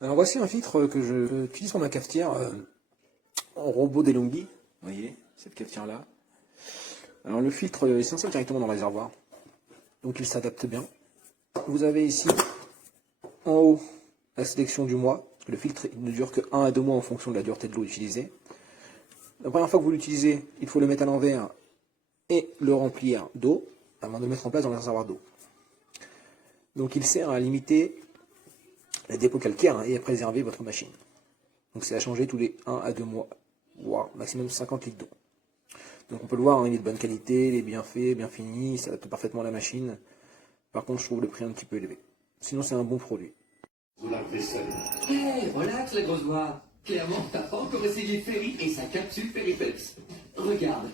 Alors voici un filtre que j'utilise pour ma cafetière en robot DeLonghi. Vous voyez, cette cafetière-là. Alors le filtre il s'insère directement dans le réservoir. Donc il s'adapte bien. Vous avez ici en haut la sélection du mois. Parce que le filtre il ne dure que 1 à 2 mois en fonction de la dureté de l'eau utilisée. La première fois que vous l'utilisez, il faut le mettre à l'envers et le remplir d'eau avant de le mettre en place dans le réservoir d'eau. Donc il sert à limiter les dépôts calcaires et à préserver votre machine. Donc c'est à changer tous les 1 à 2 mois, voire maximum 50 litres d'eau. Donc on peut le voir, il est de bonne qualité, il est bien fait, bien fini, il s'adapte parfaitement à la machine. Par contre je trouve le prix un petit peu élevé. Sinon c'est un bon produit. Vous la vaisselle. Hé, relax la grosse voix. Clairement, t'as pas encore essayé Ferry et sa capsule Ferryflex. Regarde.